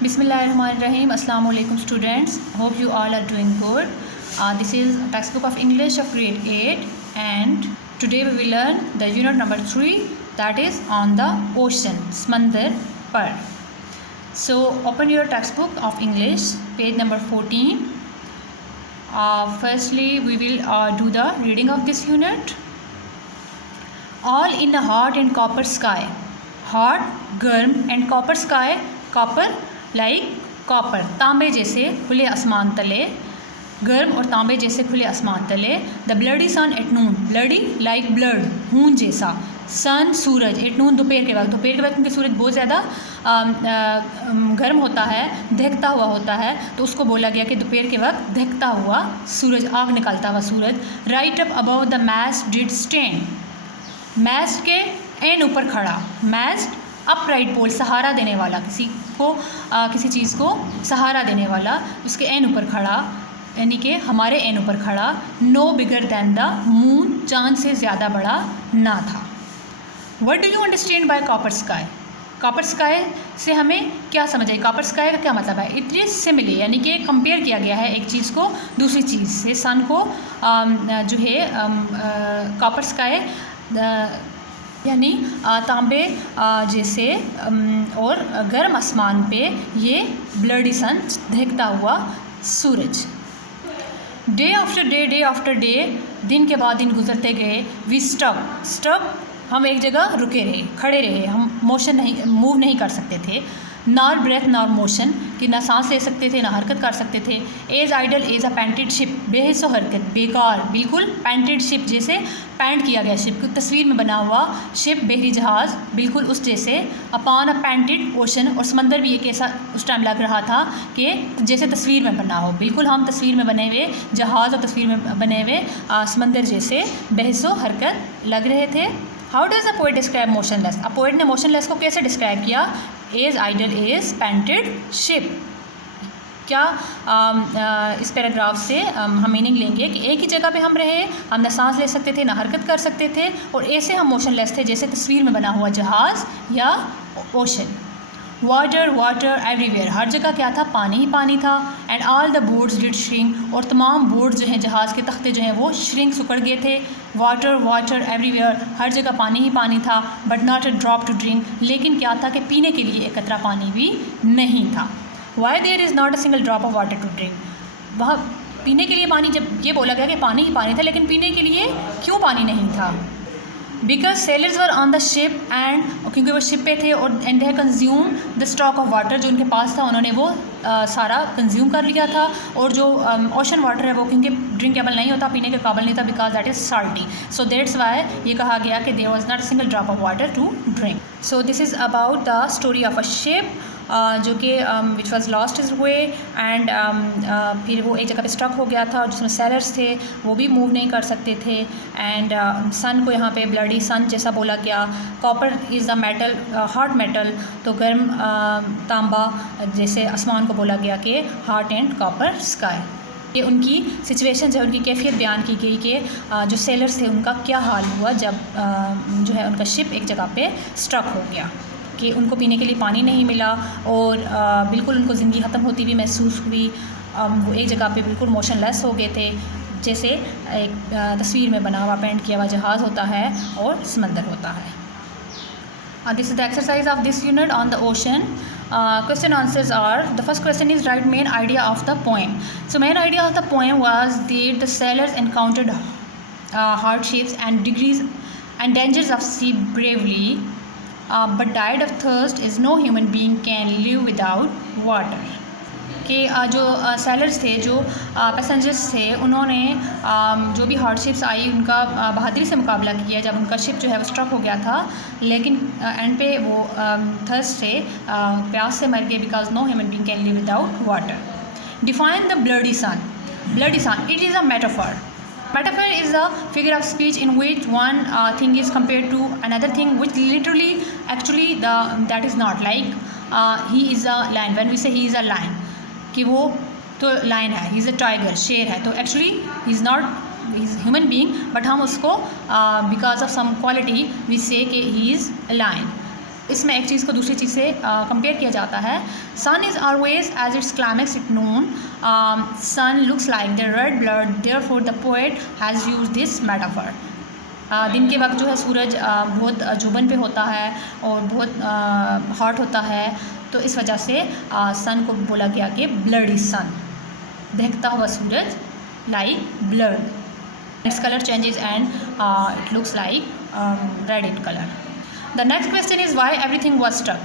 Bismillahirrahmanirrahim. Assalamu alaikum students. Hope you all are doing good. This is a textbook of English of grade 8 and today we will learn the unit number 3, that is on the ocean, समंदर पर. So open your textbook of English, page number 14. Firstly we will do the reading of this unit. All in a hot and copper sky. Hot, गर्म and copper sky, copper like copper, तांबे जैसे खुले आसमान तले, गर्म और तांबे जैसे खुले आसमान तले. The bloody sun at noon, bloody like blood, खून जैसा. सन सूरज, एट नून दोपहर के वक्त क्योंकि सूरज बहुत ज़्यादा गर्म होता है, दहकता हुआ होता है, तो उसको बोला गया कि दोपहर के वक्त दहकता हुआ सूरज, आग निकालता हुआ सूरज. Right up above the mast did stand, mast के एन ऊपर खड़ा. मैस्ट अपराइट पोल, सहारा देने वाला, किसी चीज़ को सहारा देने वाला, उसके एन ऊपर खड़ा, यानी कि हमारे एन ऊपर खड़ा. No bigger than the moon, चांद से ज़्यादा बड़ा ना था. What do you understand by copper sky. Copper sky से हमें क्या समझ आई. कॉपर स्काई का क्या मतलब है. इट इज़ सिमिलर, यानी कि कंपेयर किया गया है एक चीज़ को दूसरी चीज़ से. सन को जो है कॉपर स्काई यानी तांबे जैसे, और गर्म आसमान पे ये ब्लडी सन, दहकता हुआ सूरज. डे आफ्टर डे, दिन के बाद दिन गुजरते गए. वी स्टक, हम एक जगह रुके रहे, खड़े रहे, हम मूव नहीं कर सकते थे. नॉर ब्रेथ नॉर मोशन, कि ना सांस ले सकते थे ना हरकत कर सकते थे. As idle as a painted ship, बेहिस्सो हरकत, बेकार बिल्कुल. पेंटेड शिप जैसे पेंट किया गया शिप, तस्वीर में बना हुआ शिप, बहरी जहाज़, बिल्कुल उस जैसे. अपॉन अ पेंटेड ओशन, और समंदर भी एक ऐसा उस टाइम लग रहा था कि जैसे तस्वीर में बना हो, बिल्कुल हम तस्वीर में बने हुए जहाज़ और तस्वीर में बने हुए समंदर जैसे बेहिस्सो हरकत लग रहे थे. How does a poet describe motionless. A poet ने मोशनलेस को कैसे डिस्क्राइब किया. As idle as painted ship. क्या इस पैराग्राफ से हम मीनिंग लेंगे कि एक ही जगह पे हम रहे, हम ना सांस ले सकते थे ना हरकत कर सकते थे, और ऐसे हम मोशनलेस थे जैसे तस्वीर में बना हुआ जहाज़ या ओशन. वाटर एवरीवेयर, हर जगह क्या था, पानी ही पानी था. And all the boards did shrink, और तमाम बोर्ड जो हैं, जहाज़ के तख्ते जो हैं वो श्रिंक, सुकड़ गए थे. वाटर एवरीवेयर, हर जगह पानी ही पानी था. But not a drop to drink, लेकिन क्या था कि पीने के लिए एक कतरा पानी भी नहीं था. Why there is not a single drop of water to drink. वहाँ पीने के लिए पानी, जब ये बोला गया कि पानी ही पानी था, लेकिन पीने के लिए क्यों पानी नहीं था. Because sellers were on the ship, and क्योंकि वो शिप पे थे, और and they consume the stock of water, जो उनके पास था उन्होंने वो सारा कंज्यूम कर लिया था. और जो ओशन वाटर है वो क्योंकि ड्रिंकेबल नहीं होता, पीने के काबिल नहीं था, because that is salty. So that's why ये कहा गया कि there was not a single drop of water to drink. So this is about the story of a ship जो कि which was lost is way, and फिर वो एक जगह पे स्टक हो गया था, और जिसमें सेलर्स थे वो भी मूव नहीं कर सकते थे. एंड सन को यहाँ पे ब्लडी सन जैसा बोला गया. Copper is the metal, hot metal, तो गर्म तांबा जैसे आसमान को बोला गया कि हॉट एंड कॉपर स्काई. ये उनकी सिचुएशन जो है, उनकी कैफियत बयान की गई कि जो सेलर्स थे उनका क्या हाल हुआ जब जो है उनका शिप एक जगह पे स्टक हो गया, कि उनको पीने के लिए पानी नहीं मिला, और बिल्कुल उनको ज़िंदगी ख़त्म होती हुई महसूस हुई. वो एक जगह पे बिल्कुल मोशनलेस हो गए थे, जैसे एक तस्वीर में बना हुआ पेंट किया हुआ जहाज़ होता है और समंदर होता है. This is the exercise of this unit on the ocean. Question answers are, the first question is write main idea of the poem. So main idea of the poem was that the sailors encountered hardships and dangers of sea bravely, but died of thirst as no human being can live without water. कि जो sellers थे, जो passengers थे, उन्होंने जो भी hardships आई उनका बहादुरी से मुकाबला किया जब उनका शिप जो है वो स्ट्रक हो गया था, लेकिन एंड पे वो थर्स्ट से, प्यास से मर गए, because no human being can live without water. Define the bloody sun. Bloody sun, it is a metaphor. Metaphor is a figure of speech in which one thing is compared to another thing, which literally, actually, that is not. Like he is a lion. When we say he is a lion, कि वो तो line है, he is a tiger, शेर है, तो actually he is not, he is human being, but हम उसको because of some quality we say कि ही इज़ अ लाइन. इसमें एक चीज़ को दूसरी चीज़ से कंपेयर किया जाता है. Sun is always as its climax it noon. Sun looks like the red blood, therefore the poet has used this metaphor. दिन के वक्त जो है सूरज बहुत जुबन पे होता है और बहुत हॉट होता है, तो इस वजह से सन को बोला गया कि ब्लड इज सन, दहकता हुआ सूरज, like blood. Its colour changes and it looks like red in colour. The next question is why everything was stuck.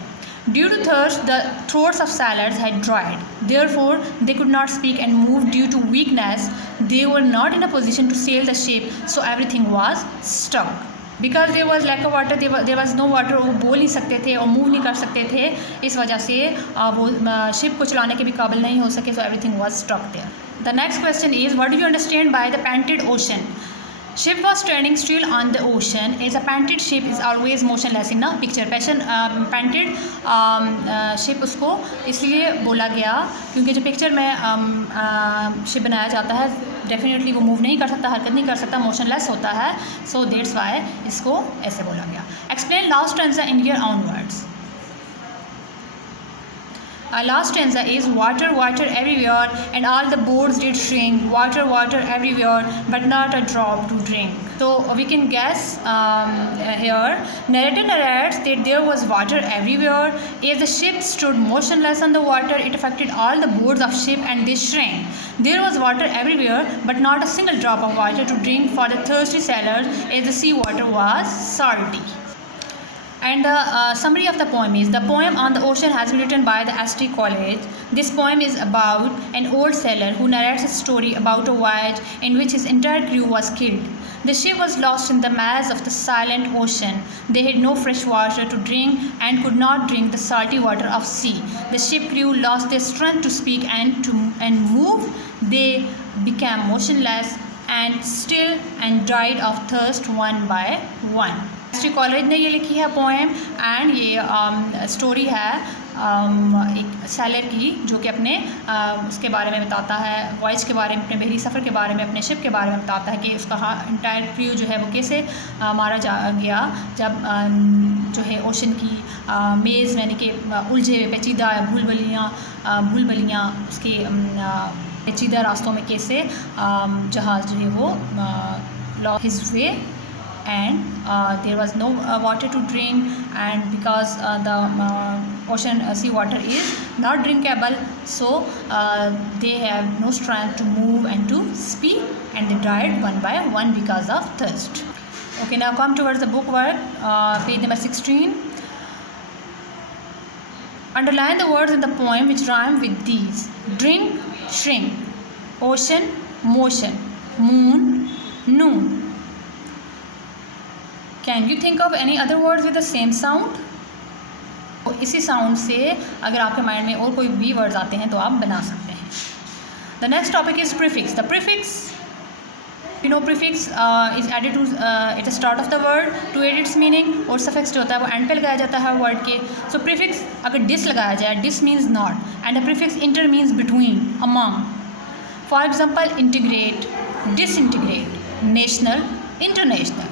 Due to thirst, the throats of sailors had dried. Therefore, they could not speak and move due to weakness. They were not in a position to sail the ship, so everything was stuck. Because there was lack of water, there was no water. वो बोल नहीं सकते थे और move नहीं कर सकते थे, इस वजह से वो शिप को चलाने के भी काबिल नहीं हो सके. So everything was stuck there. The next question is what do you understand by the painted ocean? Ship was standing still on the ocean. As a painted ship is always motionless in a picture. Painted ship उसको इसलिए बोला गया क्योंकि जो picture में ship बनाया जाता है डेफिनेटली वो मूव नहीं कर सकता, हरकत नहीं कर सकता, मोशनलेस होता है. सो दैट्स वाई इसको ऐसे बोला गया. Explain last stanza in your own words. Last stanza is water, water everywhere, and all the boats did shrink. Water, water everywhere, but not a drop to drink. So we can guess here. Narrator narrates that there was water everywhere. As the ship stood motionless on the water, it affected all the boards of ship and they shrank. There was water everywhere, but not a single drop of water to drink for the thirsty sailors, as the sea water was salty. And the summary of the poem is, the poem on the ocean has been written by the St. Coleridge. This poem is about an old sailor who narrates a story about a voyage in which his entire crew was killed. The ship was lost in the maze of the silent ocean. They had no fresh water to drink and could not drink the salty water of sea. The ship crew lost their strength to speak and move. They became motionless and still and died of thirst one by one. S T college ने ये लिखी है poem and ये story है एक Saylor की जो कि अपने उसके बारे में बताता है, वॉयज के बारे में, अपने बहरी सफ़र के बारे में, अपने शिप के बारे में बताता है कि उसका इंटायर क्रू जो है वो कैसे मारा गया जब जो है ओशन की मेज़ यानी कि उलझे हुए पेचीदा भूल बलियाँ उसके पेचीदा रास्तों में कैसे जहाज़ जो है वो lost his way and there was no water to drink, and because the ocean sea water is not drinkable, so they have no strength to move and to speak, and they died one by one because of thirst. Okay, now come towards the book work, page number 16. Underline the words in the poem which rhyme with these: drink, shrink, ocean, motion, moon, noon. Can you think of any other words with the same sound? इसी sound से अगर आपके mind में और कोई भी words आते हैं तो आप बना सकते हैं. The next topic is prefix. The prefix, you know, prefix is added to at the start of the word to add its meaning, और suffix जो होता है वो end पे लगाया जाता है वर्ड के. So prefix अगर dis लगाया जाए, dis means not, and the prefix inter means between, among. For example, integrate, disintegrate, national, international.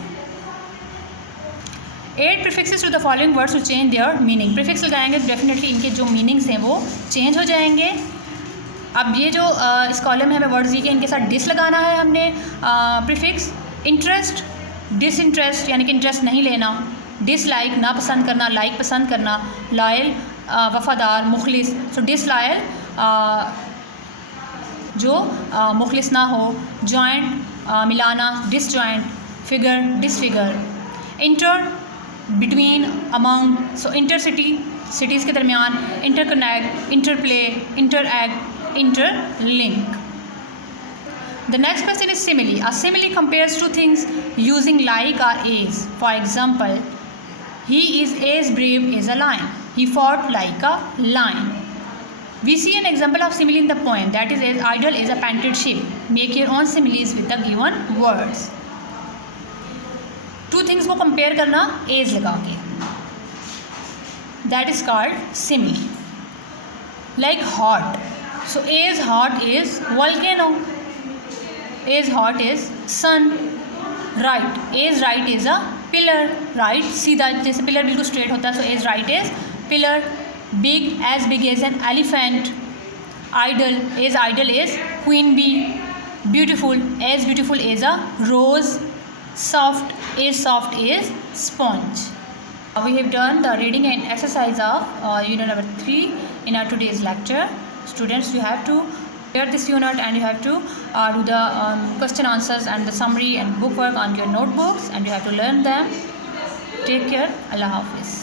Add prefixes to the following words to change their meaning. Prefix लगाएंगे तो definitely इनके जो meanings हैं वो change हो जाएंगे. अब ये जो इस कॉलम में हमें वर्ड्स दिए कि इनके साथ डिस लगाना है हमने प्रीफिक्स. इंटरेस्ट, डिसइंटरेस्ट यानी कि इंटरेस्ट नहीं लेना, डिसलाइक ना पसंद करना, लाइक पसंद करना, लॉयल वफादार, मुखलिस. सो डिसलॉयल जो मुखलिस ना हो, जॉइंट मिलाना, disjoint, figure disfigure, inter between, among. So intercity cities के दरमियान, interconnect, interplay, interact, interlink. The next question is simile. A simile compares two things using like or as. For example, he is as brave as a lion. He fought like a lion. We see an example of simile in the poem, that is as idle as a painted ship. Make your own similes with the given words. Two things को compare करना as लगा के, that is called simile. Like hot, so as hot is volcano, as hot is sun. Right, as right is a pillar right, सीधा, जैसे pillar बिल्कुल straight होता है, so as right is pillar. Big as an elephant. Idle is queen bee. Beautiful as a rose. Soft is sponge. We have done the reading and exercise of unit number 3 in our today's lecture. Students, you have to hear this unit and you have to do the question answers and the summary and book work on your notebooks, and you have to learn them. Take care. Allah Hafiz.